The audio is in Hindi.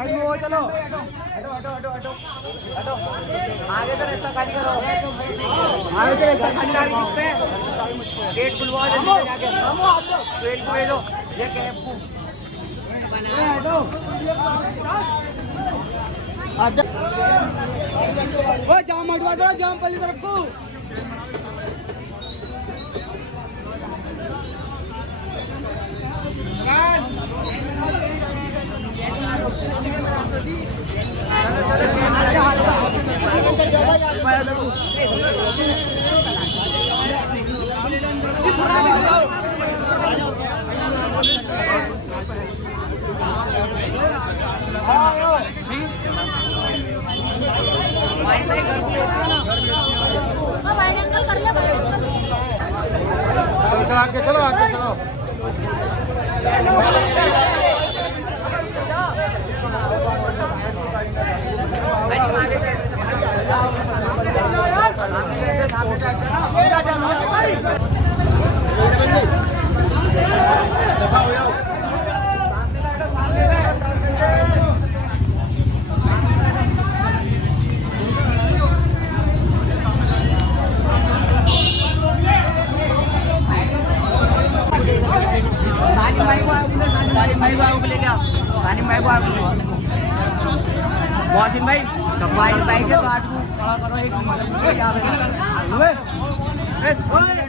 चलो आगे तो रास्ता खाली करो, आगे तो रास्ता खाली करो, गेट खुलवा दो, गेट को भेजो, ये कैब को जाम हटवा दो, जाम पहली तरफ को आगे चलो, आगे चलो। मौसिन भाई बाइक है, खड़ा करो एक